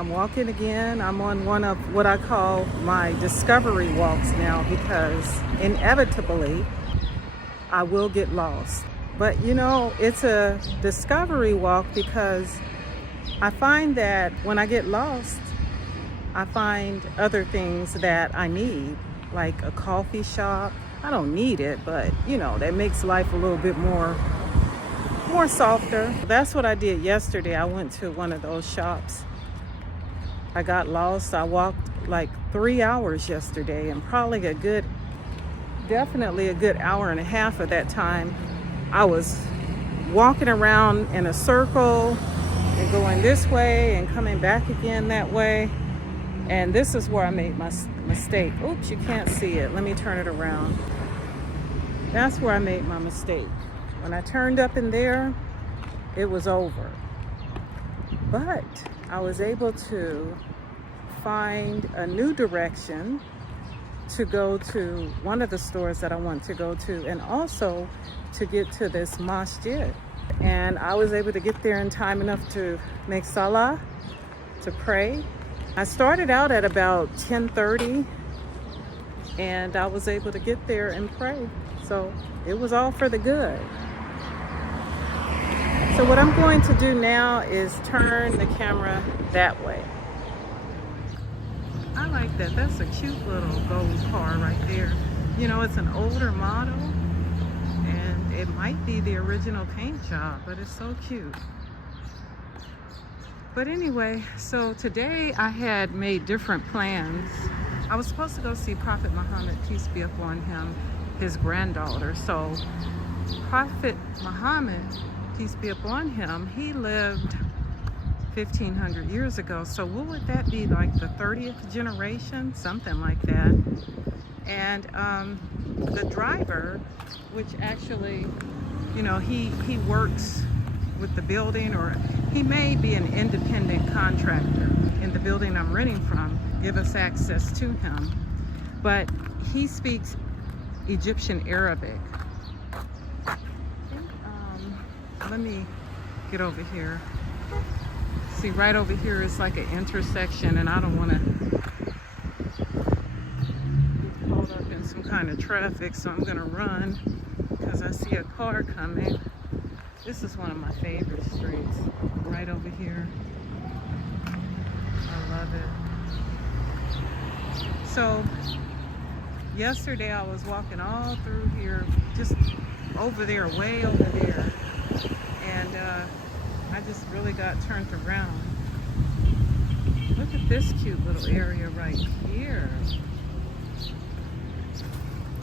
I'm walking again. I'm on one of what I call my discovery walks now because inevitably I will get lost. But you know, it's a discovery walk because I find that when I get lost, I find other things that I need, like a coffee shop. I don't need it, but you know, that makes life a little bit more softer. That's what I did yesterday. I went to one of those shops. I got lost. I walked like 3 hours yesterday, and probably definitely a good hour and a half of that time I was walking around in a circle and going this way and coming back again that way. And this is where I made my mistake. Oops, you can't see it. Let me turn it around. That's where I made my mistake. When I turned up in there, it was over. But I was able to find a new direction to go to one of the stores that I want to go to, and also to get to this masjid. And I was able to get there in time enough to make salah, to pray. I started out at about 10:30, and I was able to get there and pray. So it was all for the good. So what I'm going to do now is turn the camera that way. I like that. That's a cute little gold car right there. You know, it's an older model, and it might be the original paint job, but it's so cute. But anyway, so today I had made different plans. I was supposed to go see Prophet Muhammad, peace be upon him, his granddaughter. So Prophet Muhammad, peace be upon him, he lived 1,500 years ago. So what would that be, like the 30th generation? Something like that. And the driver, which actually, you know, he works with the building, or he may be an independent contractor in the building I'm renting from, give us access to him. But he speaks Egyptian Arabic. Let me get over here. See, right over here is like an intersection, and I don't want to get caught up in some kind of traffic, so I'm gonna run because I see a car coming. This is one of my favorite streets, right over here. I love it. So yesterday I was walking all through here, just over there, way over there, and I just really got turned around. Look at this cute little area right here.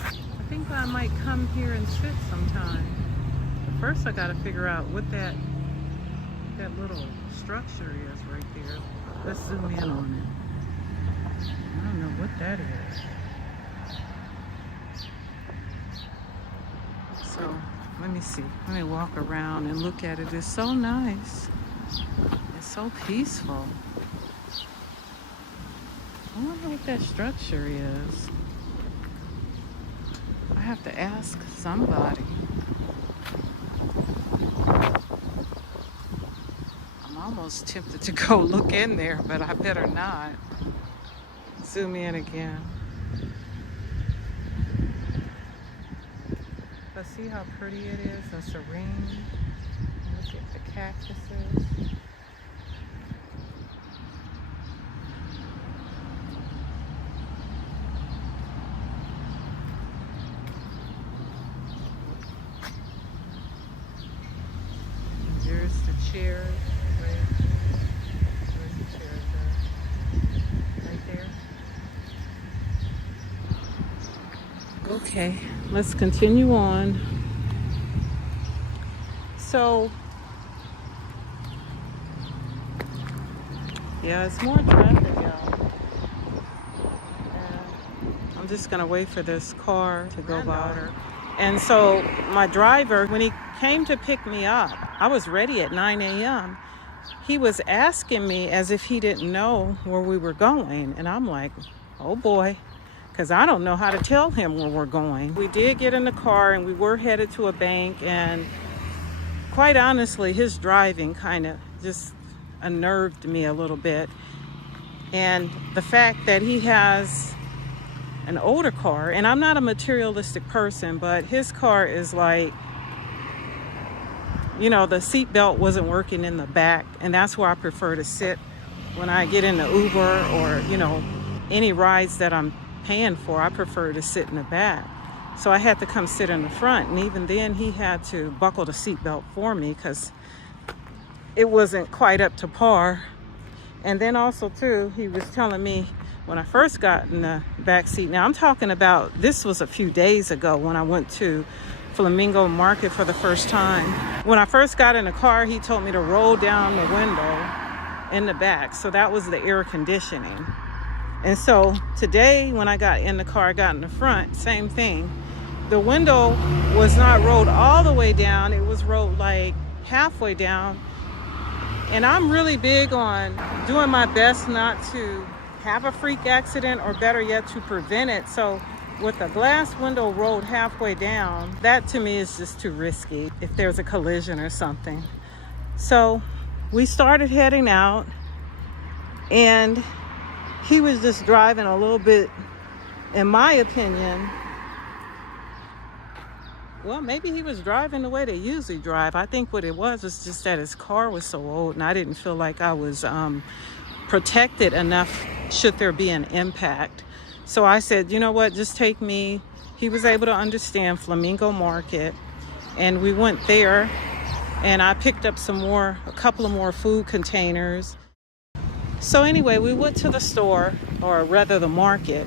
I think I might come here and sit sometime. But first I gotta figure out what that little structure is right there. Let's zoom in on it. I don't know what that is. So let me see. Let me walk around and look at it. It's so nice. It's so peaceful. I wonder what that structure is. I have to ask somebody. I'm almost tempted to go look in there, but I better not. Zoom in again. But see how pretty it is, and serene. Look at the cactuses. And there's the chairs. Where's the chairs at? Right there. Okay, let's continue on. So, yeah, it's more traffic, y'all. And I'm just gonna wait for this car to go by. And so my driver, when he came to pick me up, I was ready at 9 a.m. He was asking me as if he didn't know where we were going. And I'm like, oh boy, because I don't know how to tell him where we're going. We did get in the car and we were headed to a bank, and quite honestly, his driving kind of just unnerved me a little bit. And the fact that he has an older car, and I'm not a materialistic person, but his car is like, the seat belt wasn't working in the back, and that's where I prefer to sit when I get in the Uber or, any rides that I'm paying for. I prefer to sit in the back. So I had to come sit in the front, and even then he had to buckle the seat belt for me because it wasn't quite up to par. And then also too, he was telling me when I first got in the back seat, now I'm talking about, this was a few days ago when I went to Flamingo Market for the first time. When I first got in the car, he told me to roll down the window in the back. So that was the air conditioning. And so today when I got in the car, I got in the front, same thing. The window was not rolled all the way down. It was rolled like halfway down. And I'm really big on doing my best not to have a freak accident, or better yet, to prevent it. So with a glass window rolled halfway down, that to me is just too risky if there's a collision or something. So we started heading out, and he was just driving a little bit, in my opinion, well, maybe he was driving the way they usually drive. I think what it was just that his car was so old, and I didn't feel like I was protected enough should there be an impact. So I said, you know what, just take me. He was able to understand Flamingo Market, and we went there, and I picked up a couple of more food containers. So anyway, we went to the store, or rather the market,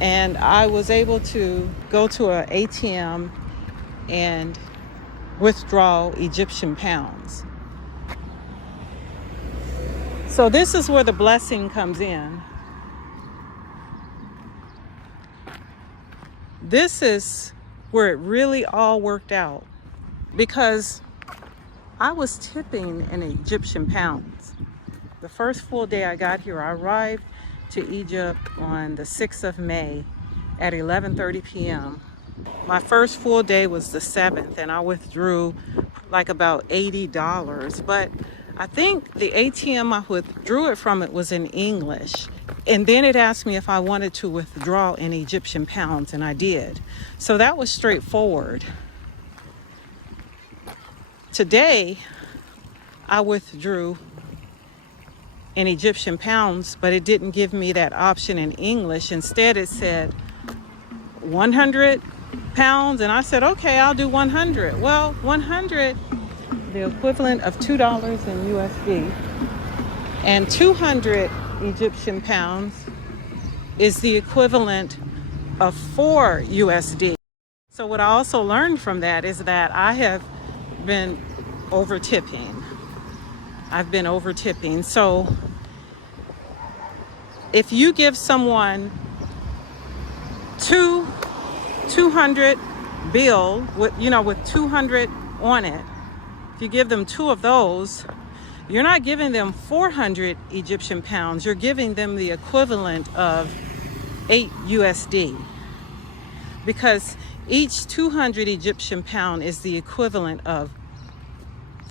and I was able to go to an ATM and withdraw Egyptian pounds. So this is where the blessing comes in. This is where it really all worked out, because I was tipping in Egyptian pounds. The first full day I got here, I arrived to Egypt on the 6th of May at 11:30 p.m. My first full day was the 7th, and I withdrew like about $80. But I think the ATM I withdrew it from, it was in English. And then it asked me if I wanted to withdraw in Egyptian pounds, and I did. So that was straightforward. Today, I withdrew in Egyptian pounds, but it didn't give me that option in English. Instead, it said 100 pounds, and I said, okay, I'll do 100. Well, 100, the equivalent of $2 in USD, and 200 Egyptian pounds is the equivalent of 4 USD. So what I also learned from that is that I have been over tipping. I've been over tipping. So if you give someone 200 bill with 200 on it, if you give them 2 of those, you're not giving them 400 Egyptian pounds. You're giving them the equivalent of 8 USD, because each 200 Egyptian pound is the equivalent of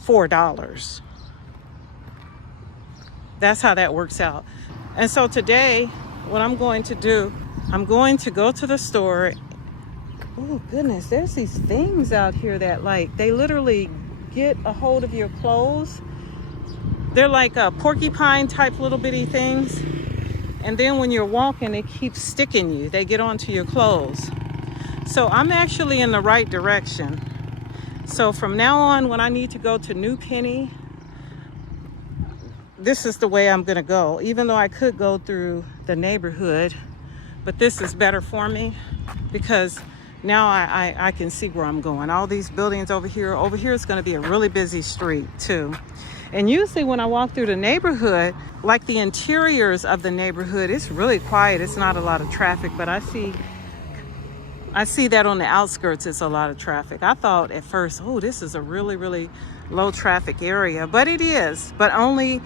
$4. That's how that works out. And so today, what I'm going to do, I'm going to go to the store. Oh goodness, there's these things out here that they literally get a hold of your clothes. They're like porcupine type little bitty things. And then when you're walking, they keep sticking you. They get onto your clothes. So I'm actually in the right direction. So from now on, when I need to go to New Penny, this is the way I'm gonna go. Even though I could go through the neighborhood, but this is better for me because now I can see where I'm going. All these buildings over here is gonna be a really busy street too. And usually when I walk through the neighborhood, like the interiors of the neighborhood, it's really quiet. It's not a lot of traffic, but I see that on the outskirts, it's a lot of traffic. I thought at first, oh, this is a really, really low traffic area, but it is, but only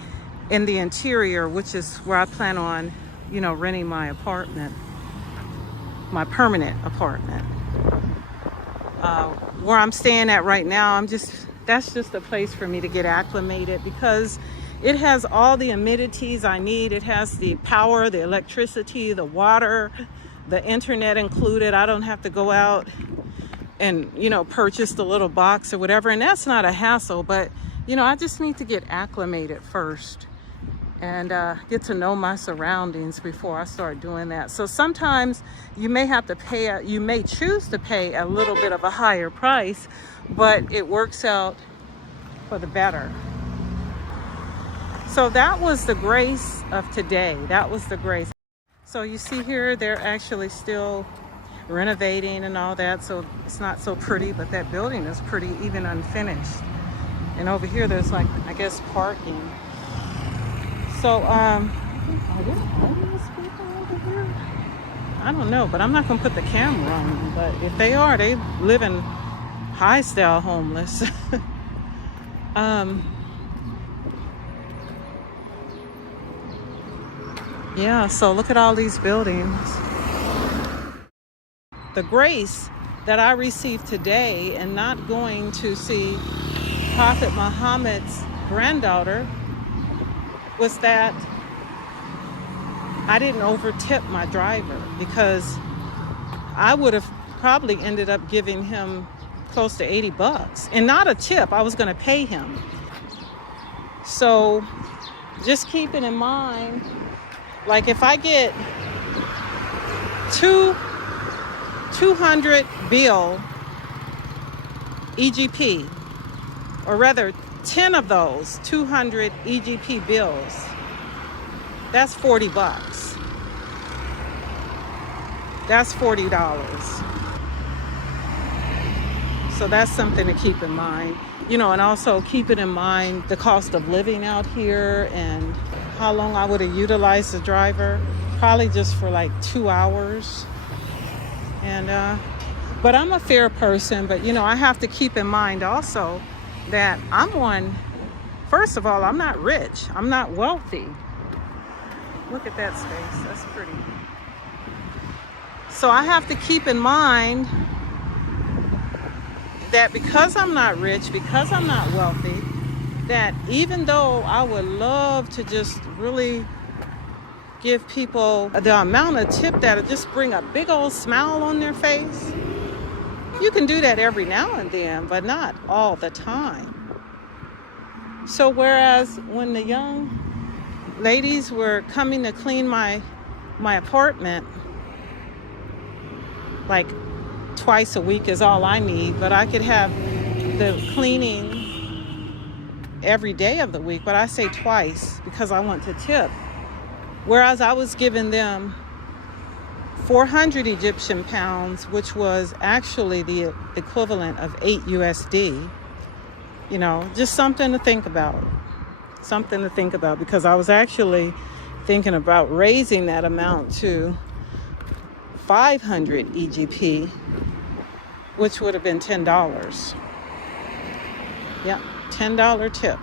in the interior, which is where I plan on, renting my apartment, my permanent apartment. Where I'm staying at right now, I'm just that's just a place for me to get acclimated, because it has all the amenities I need. It has the power, the electricity, the water, the internet included. I don't have to go out and, you know, purchase the little box or whatever. And that's not a hassle, but, you know, I just need to get acclimated first and get to know my surroundings before I start doing that. So sometimes you may have to pay, you may choose to pay a little bit of a higher price, but it works out for the better. So that was the grace of today. That was the grace. So you see here, they're actually still renovating and all that, so it's not so pretty, but that building is pretty, even unfinished. And over here there's, like, I guess, parking. So are there homeless people over here? I don't know, but I'm not gonna put the camera on them. But if they are, they live in high style homeless. Yeah, so look at all these buildings. The grace that I received today in not going to see Prophet Muhammad's granddaughter was that I didn't overtip my driver, because I would have probably ended up giving him close to 80 bucks. And not a tip, I was gonna pay him. So just keep it in mind, like if I get 200 bill EGP, or rather 10 of those 200 EGP bills, that's 40 bucks. That's $40. So that's something to keep in mind. You know, and also keep it in mind the cost of living out here and how long I would have utilized the driver. Probably just for like 2 hours. And but I'm a fair person, but you know, I have to keep in mind also that first of all, I'm not rich. I'm not wealthy. Look at that space, that's pretty. So I have to keep in mind that because I'm not rich, because I'm not wealthy, that even though I would love to just really give people the amount of tip that'll just bring a big old smile on their face, you can do that every now and then, but not all the time. So whereas when the young ladies were coming to clean my apartment, like twice a week is all I need, but I could have the cleaning every day of the week, but I say twice because I want to tip. Whereas I was giving them 400 Egyptian pounds, which was actually the equivalent of 8 USD. You know, just something to think about. Something to think about, because I was actually thinking about raising that amount to 500 EGP, which would have been $10. Yeah, $10 tip.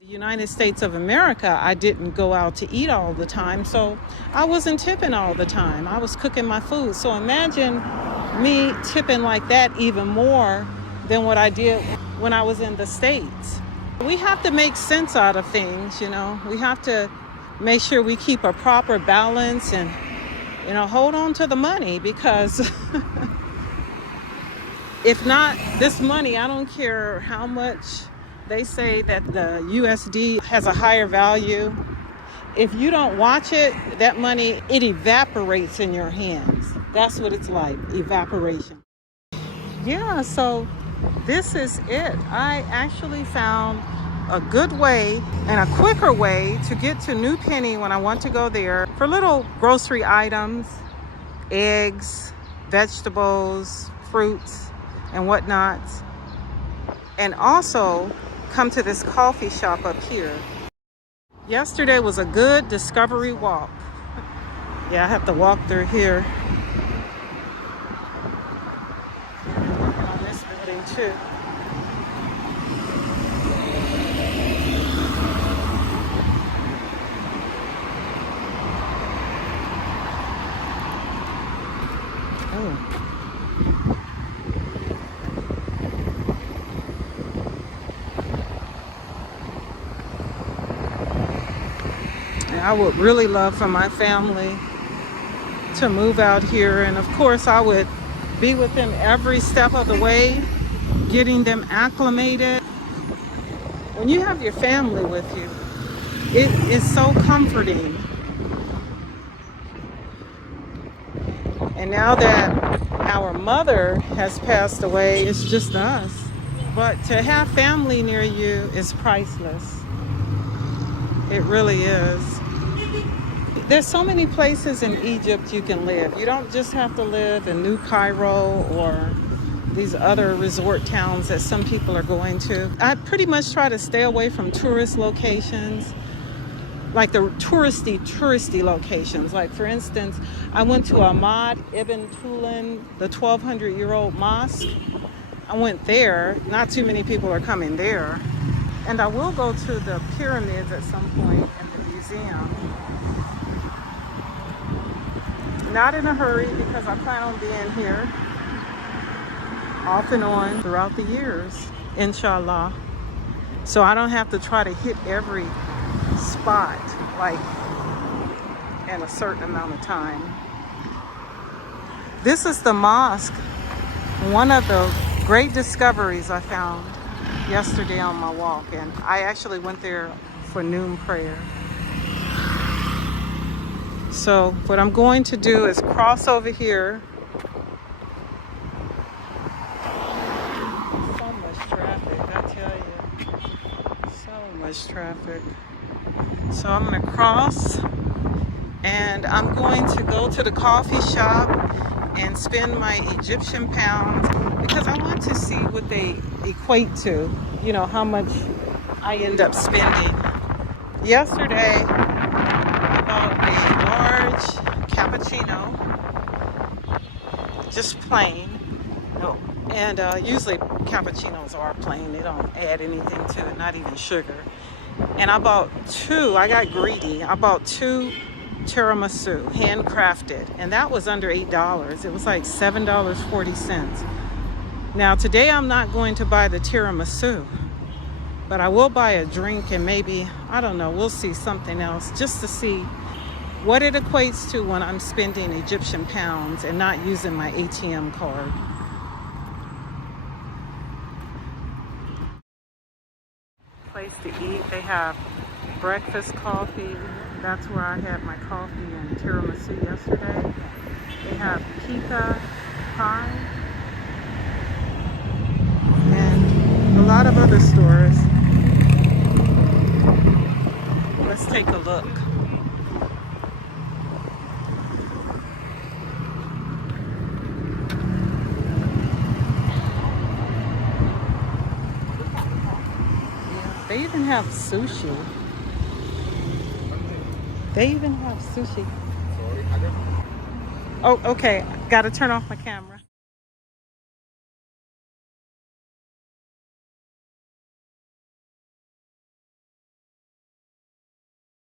The United States of America, I didn't go out to eat all the time, so I wasn't tipping all the time. I was cooking my food. So imagine me tipping like that even more than what I did when I was in the States. We have to make sense out of things, you know. We have to make sure we keep a proper balance and, you know, hold on to the money, because if not, this money, I don't care how much they say that the USD has a higher value. If you don't watch it, that money, it evaporates in your hands. That's what it's like, evaporation. Yeah, so this is it. I actually found a good way and a quicker way to get to New Penny when I want to go there for little grocery items, eggs, vegetables, fruits, and whatnot. And also come to this coffee shop up here. Yesterday was a good discovery walk. Yeah, I have to walk through here. I'm working on this building too. Oh. I would really love for my family to move out here, and of course I would be with them every step of the way, getting them acclimated. When you have your family with you, it is so comforting. And now that our mother has passed away, it's just us. But to have family near you is priceless. It really is. There's so many places in Egypt you can live. You don't just have to live in New Cairo or these other resort towns that some people are going to. I pretty much try to stay away from tourist locations, like the touristy locations. Like, for instance, I went to Ahmad Ibn Tulun, the 1,200-year-old mosque. I went there. Not too many people are coming there. And I will go to the pyramids at some point in the museum. Not in a hurry, because I plan on being here off and on throughout the years, inshallah. So I don't have to try to hit every spot like in a certain amount of time. This is the mosque, one of the great discoveries I found yesterday on my walk, and I actually went there for noon prayer. So what I'm going to do is cross over here. So much traffic, I tell you. So much traffic. So I'm going to cross, and I'm going to go to the coffee shop and spend my Egyptian pounds, because I want to see what they equate to, you know, how much I end up spending. Yesterday, I bought a large cappuccino, just plain. No. And usually cappuccinos are plain. They don't add anything to it, not even sugar. And I bought I got greedy. I bought 2 tiramisu, handcrafted, and that was under $8. It was like $7.40. Now today I'm not going to buy the tiramisu, but I will buy a drink, and maybe, I don't know, we'll see something else, just to see what it equates to when I'm spending Egyptian pounds and not using my ATM card. Place to eat. They have breakfast coffee. That's where I had my coffee and tiramisu yesterday. They have pita pie and a lot of other stores. Let's take a look. They even have sushi. They even have sushi. Oh, okay. Got to turn off my camera.